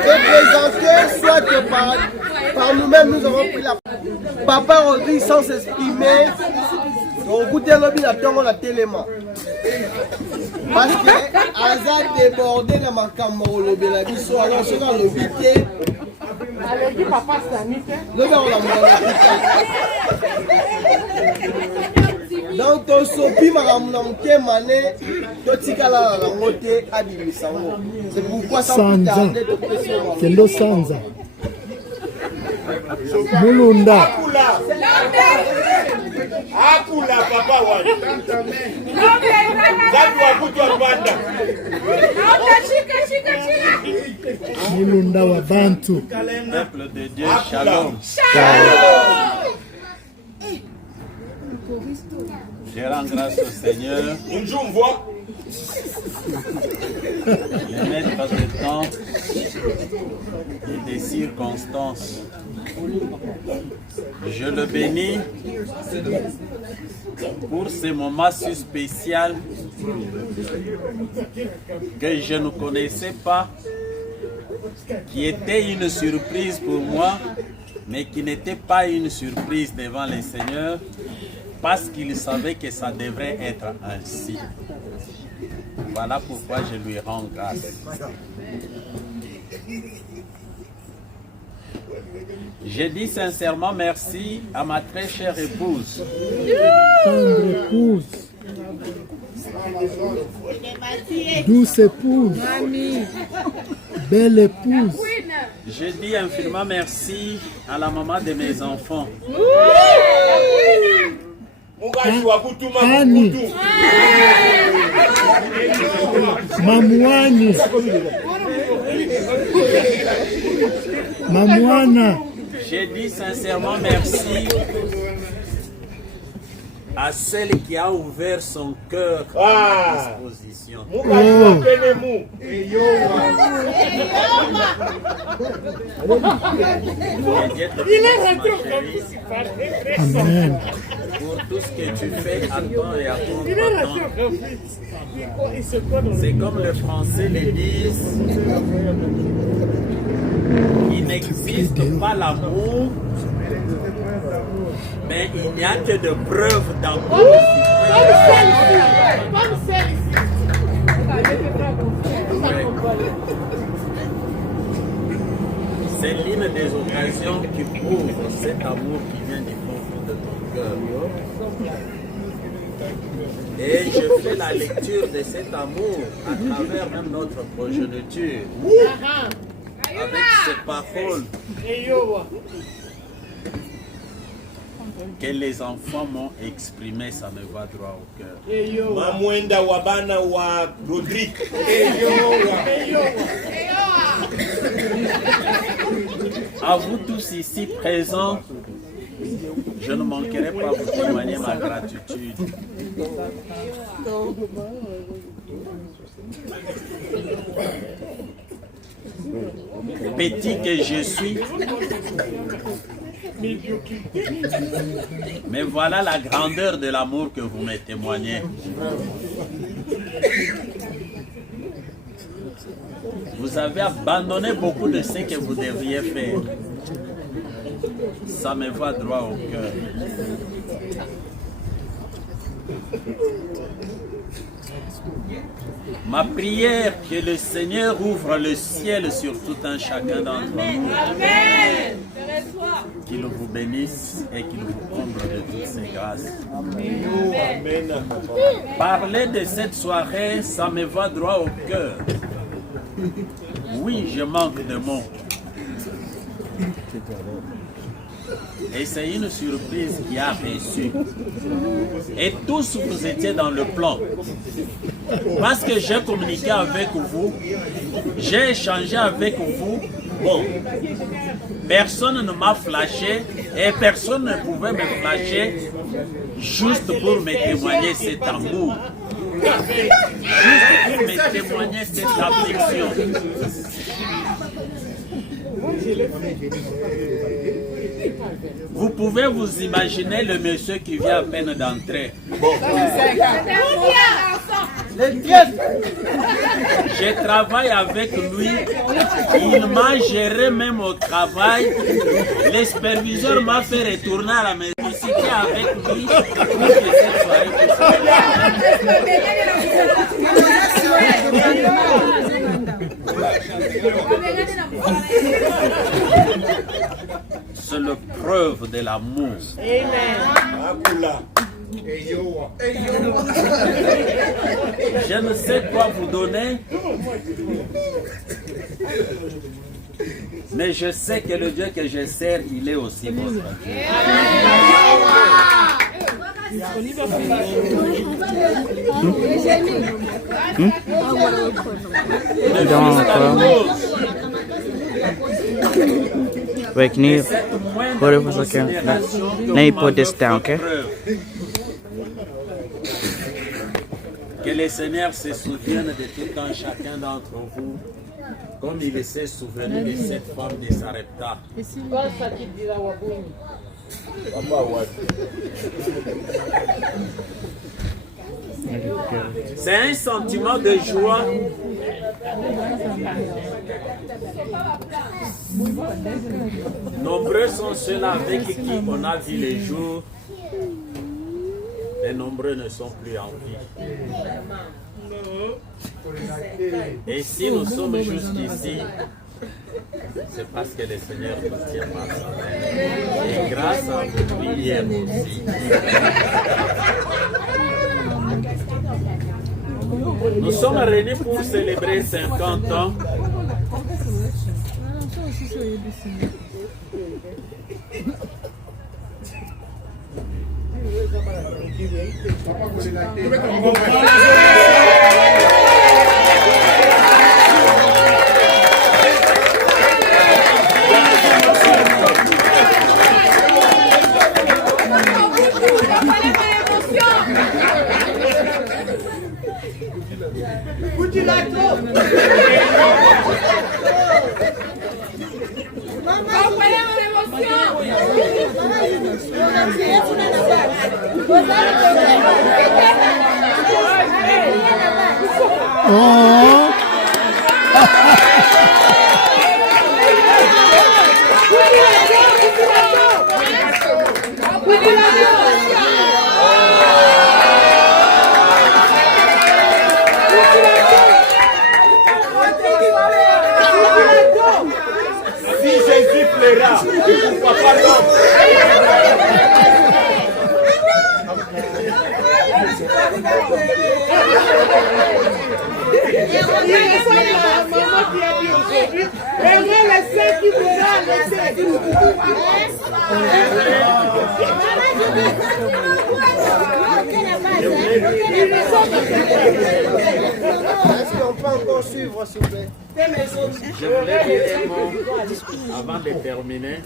représentés, soit que par nous-mêmes, nous avons pris la parole. Papa Rodrigue sans s'exprimer, on goûte l'objet d'attendre la téléma. Parce que Azad débordé dans ma caméra, le biso, alors je vais le viter. Allez, papa, c'est ami. Le gars, on l'a donc ton sopi maramounamuke mané totikala la ngote abimisango. C'est pourquoi ça peut tarder de pression. Kendo Sanza Mulunda Akula papa wani. Zandu wakutu wapanda. Mulunda wa Bantu. Peuple de Dieu, shalom. Je rends grâce au Seigneur. Les maîtres de temps et des circonstances. Je le bénis pour ce moment si spécial que je ne connaissais pas, qui était une surprise pour moi, mais qui n'était pas une surprise devant les seigneurs, parce qu'il savait que ça devrait être ainsi. Voilà pourquoi je lui rends grâce. Je dis sincèrement merci à ma très chère épouse. Tendre épouse. Douce épouse. Belle épouse. Je dis infiniment merci à la maman de mes enfants. Annie. Mamouani. Mamouana. Je dis sincèrement merci à celle qui a ouvert son cœur à disposition. Amen. Pour tout ce que tu fais à temps et à ton temps. C'est comme le français le disent, il n'existe pas l'amour, mais il n'y a que de preuves d'amour. occasion qui prouve cet amour qui vient du fond de ton cœur. Et je fais la lecture de cet amour à travers même notre progéniture. Avec ces paroles que les enfants m'ont exprimées, ça me va droit au cœur. Mamwenda wabana wa Rodrigue. À vous tous ici présents, je ne manquerai pas vous témoigner ma gratitude. Petit que je suis, mais voilà la grandeur de l'amour que vous me témoignez. Vous avez abandonné beaucoup de ce que vous devriez faire. Ça me va droit au cœur. Ma prière, que le Seigneur ouvre le ciel sur tout un chacun d'entre nous. Amen. Qu'il vous bénisse et qu'il vous comble de toutes ses grâces. Amen. Parler de cette soirée, ça me va droit au cœur. Oui, je manque de mots. Et c'est une surprise qui a reçu. Et tous vous étiez dans le plan. Parce que j'ai communiqué avec vous, j'ai échangé avec vous. Bon, personne ne m'a flashé et personne ne pouvait me flasher juste pour me témoigner cet amour. Juste pour me témoigner cette affection. Vous pouvez vous imaginer le monsieur qui vient à peine d'entrer. Bon. Je travaille avec lui, il m'a géré même au travail. Le superviseur m'a fait retourner à la maison. C'était avec lui pour que cette soirée c'est la preuve de l'amour. Je ne sais quoi vous donner, mais je sais que le Dieu que je sers, il est aussi votre Dieu. Wait, can you put it for a second? Now you put this down, okay? Que le Seigneur se souvienne de tout un chacun d'entre vous, comme il s'est souvenu de cette femme de Sarepta. C'est un sentiment de joie. Nombreux sont ceux-là avec qui on a vu les jours, et nombreux ne sont plus en vie. Et si nous sommes jusqu'ici, c'est parce que le Seigneur nous tient par sa main. Et grâce à vos prières aussi. Nous sommes réunis pour célébrer 50 ans. Si Jésus plaira. maman qui a dit aujourd'hui, aimez les saints qui vous ont laissé. Est-ce qu'on peut encore suivre, s'il vous plaît? Je voulais dire un mot avant de terminer.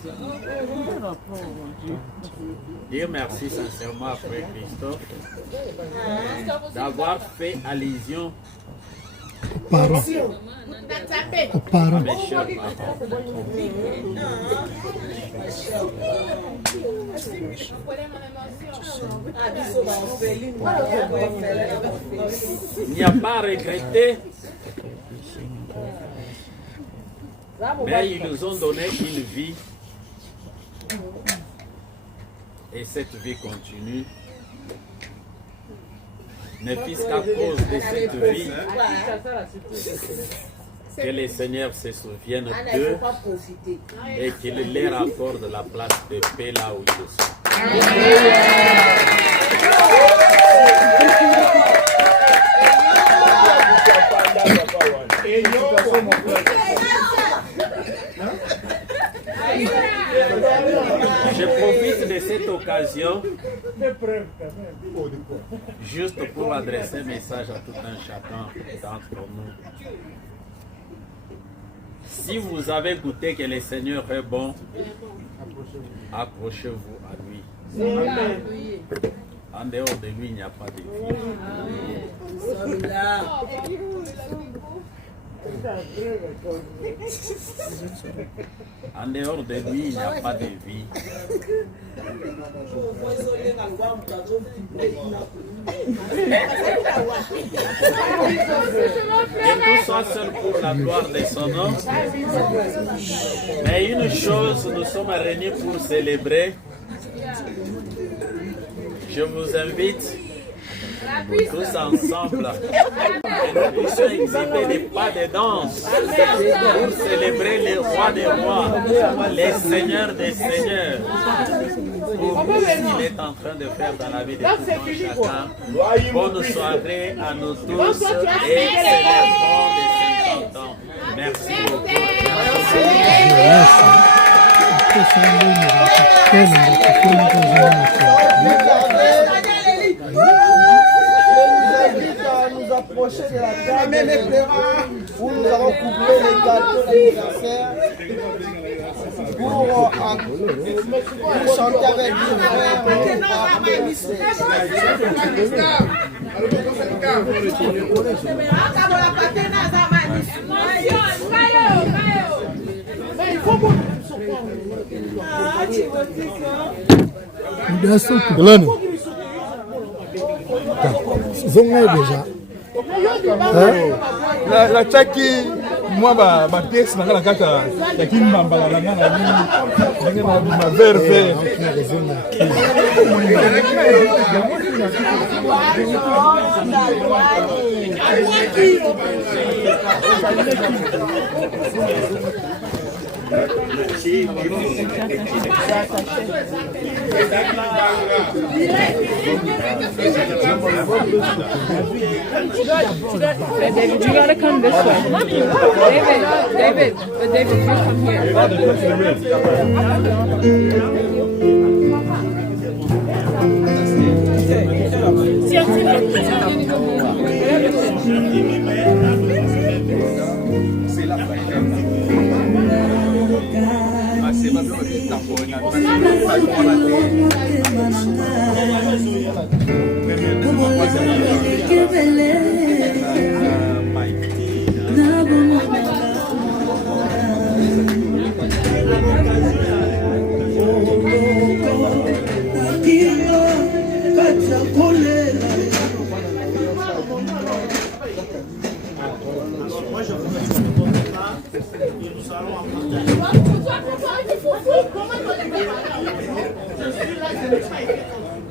Dire merci sincèrement à Frère Christophe d'avoir fait allusion aux parents. À mes chers parents. Il n'y a pas à regretter, mais ils nous ont donné une vie et cette vie continue. Ne fût-ce qu'à cause de cette vie que les seigneurs se souviennent d'eux et qu'il leur accorde la place de paix là où ils sont. Je profite de cette occasion juste pour adresser un message à tout un chacun d'entre nous. Si vous avez goûté que le Seigneur est bon, accrochez-vous à lui. En dehors de lui, il n'y a pas de vie. En dehors de lui, il n'y a pas de vie. Que tout soit seul pour la gloire de son nom. Mais une chose, nous sommes réunis pour célébrer. Je vous invite tous ensemble que nous puissions exhiber des pas de danse pour célébrer le roi des rois, le seigneur des seigneurs, pour ce qu'il est en train de faire dans la vie de tout un chacun. Bonne soirée à nous tous et célébrons les 50 ans. Merci beaucoup. Nous approcher de la table où nous allons couper les gâteaux d'anniversaire pour chanter avec nos frères. déjà. La tchaki, moi, ma pièce, la carte, la qui m'a ma verre. David, you gotta come this way. David, but David, you come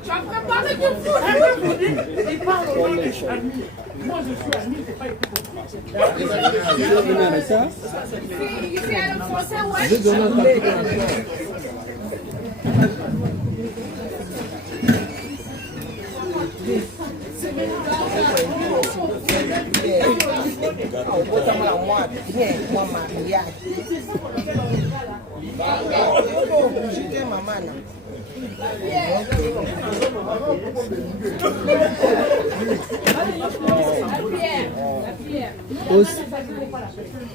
Tu as préparé du foot. Il parle au nom des amis. Moi, je suis ami, c'est pas écouté. C'est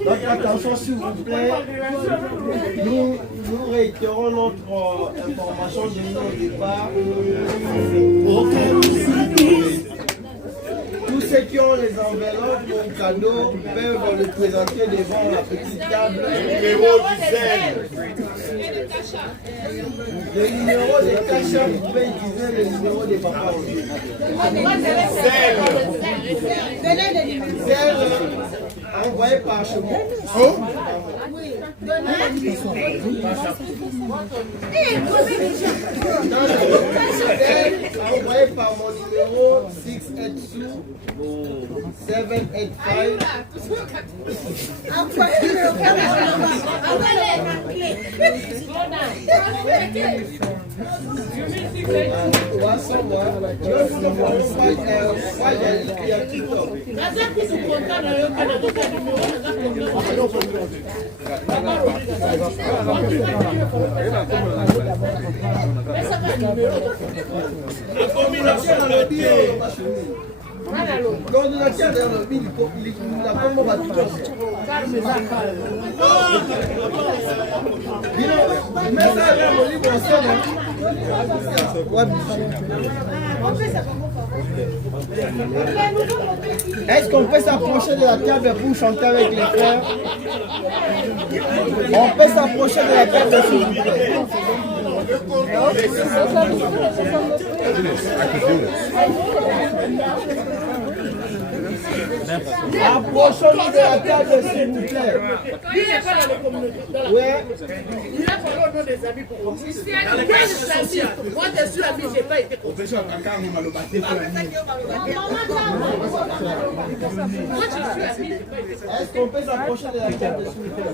Donc attention s'il vous plaît, nous réitérons notre information donnée au départ. Tous ceux qui ont les enveloppes ou cadeaux peuvent le présenter devant la petite table. Le numéro du zèle. Le numéro de Kacha, vous pouvez utiliser le numéro de papa. Zèle envoyé par chemin. Envoyé par mon numéro 682-785. Coordinateur de la ville, la combo va tout Est-ce qu'on peut s'approcher de la table pour chanter avec les frères? On peut s'approcher de la table s'il vous plaît. Approchons-nous de la table s'il vous plaît. Ouais. Il a parlé au nom des amis pour moi. Moi, je suis ami, je n'ai pas été convaincu. Moi, je suis ami. Est-ce qu'on peut s'approcher de la table s'il vous plaît?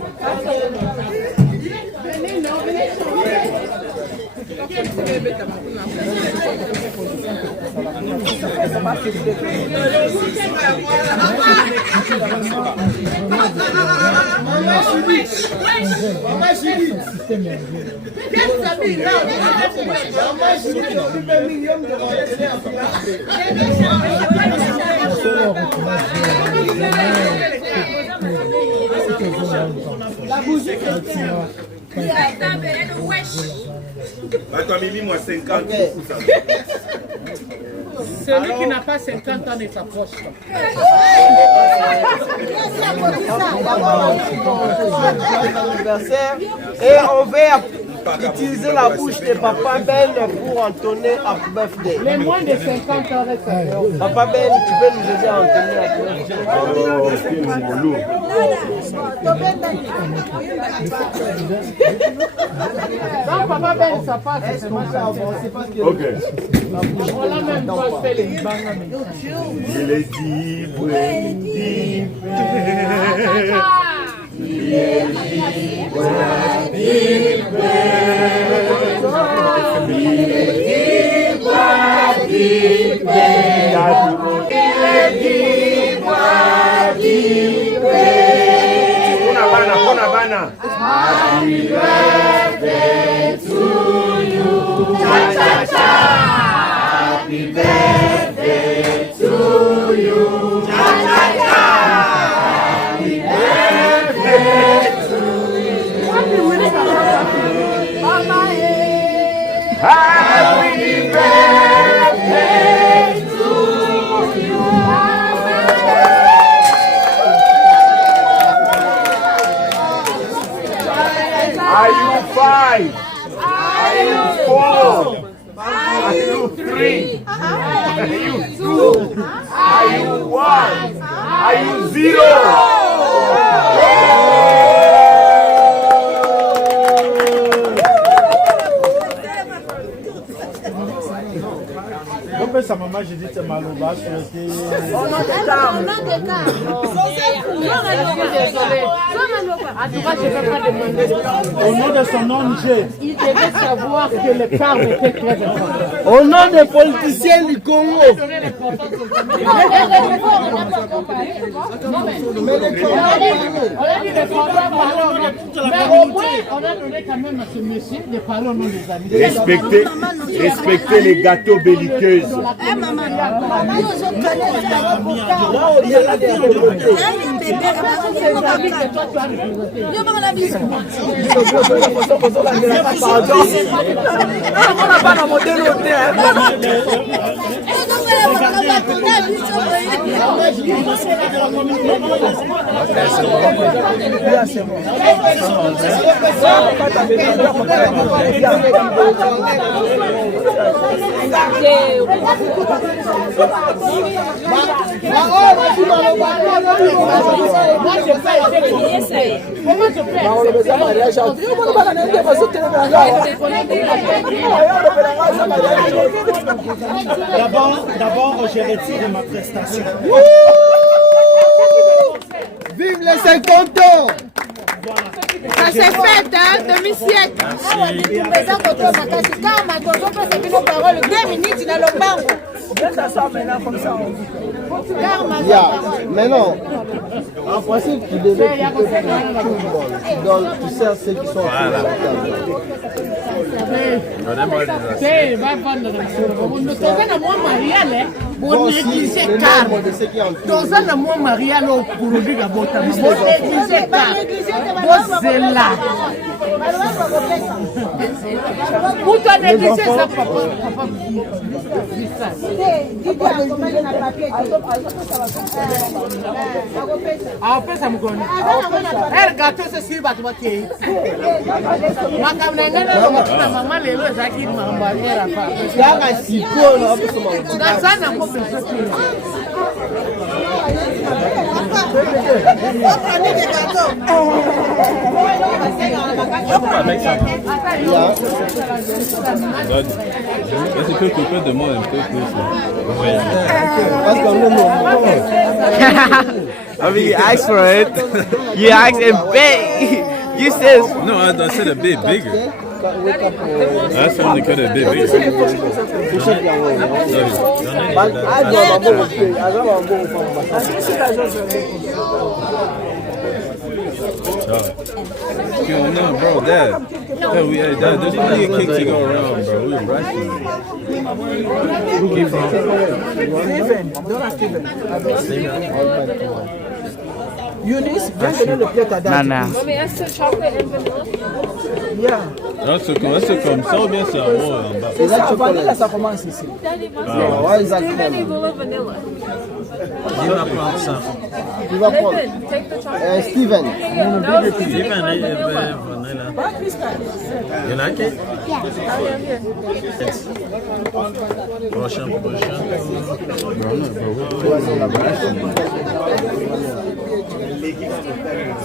Venez, non, venez. La bougie. Attends, Mimi, moi 50. Celui qui n'a pas 50 ans ne s'approche pas. Et on va utiliser la bouche de Papa Ben pour entonner Happy Birthday. Les moins de 50 ans restent. Papa Ben, tu peux nous aider à entonner Happy Non, Papa Ben, ça passe. Ok. Voilà même pas fait les bangs. Je l'ai dit, Happy birthday to you. Cha cha cha. Happy birthday to you. Cha cha cha. Happy birthday to you. Happy birthday to you. Are you 5? Are you 4? Are you 3? Are you 2? Are you 1? Are you 0? On peut sa maman, j'ai dit c'est Maloba, souhaité. Au nom de Carme. En tout cas, je ne peux pas demander. Au nom de son ONG. Il devait savoir que le Carme était très important. Au nom des politiciens du Congo. Mais au moins, on a donné quand même à ce monsieur de parler au nom des amis. Respectez les gâteaux belliqueuses. D'abord, j'ai retiré ma prestation. Vive les 50 ans! Ça s'est fait, hein, demi-siècle. Mais non, en principe, tu devais quitter tout le monde. Tu sers ceux qui sont autour de la table. C'est peu coupé de moi un peu plus. I mean, you asked for it. You asked him big. You said no. I said a bit bigger. I certainly could have bit bigger. No, bro, Dad. Dad, there's plenty of cake to go around, bro. We were rushing. Keep on. Eunice, viens donner le pied à Dad. Nana. Mommy, that's the chocolate and vanilla. Yeah. That's comme ça ou bien c'est en haut en bas? C'est ça, vanilla, ça commence ici. Daddy, Steven, il veut vanilla. Il va prendre ça. Tu vas prendre. Take the chocolate. Steven. Steven, vanilla. You like it? Yeah. Prochain.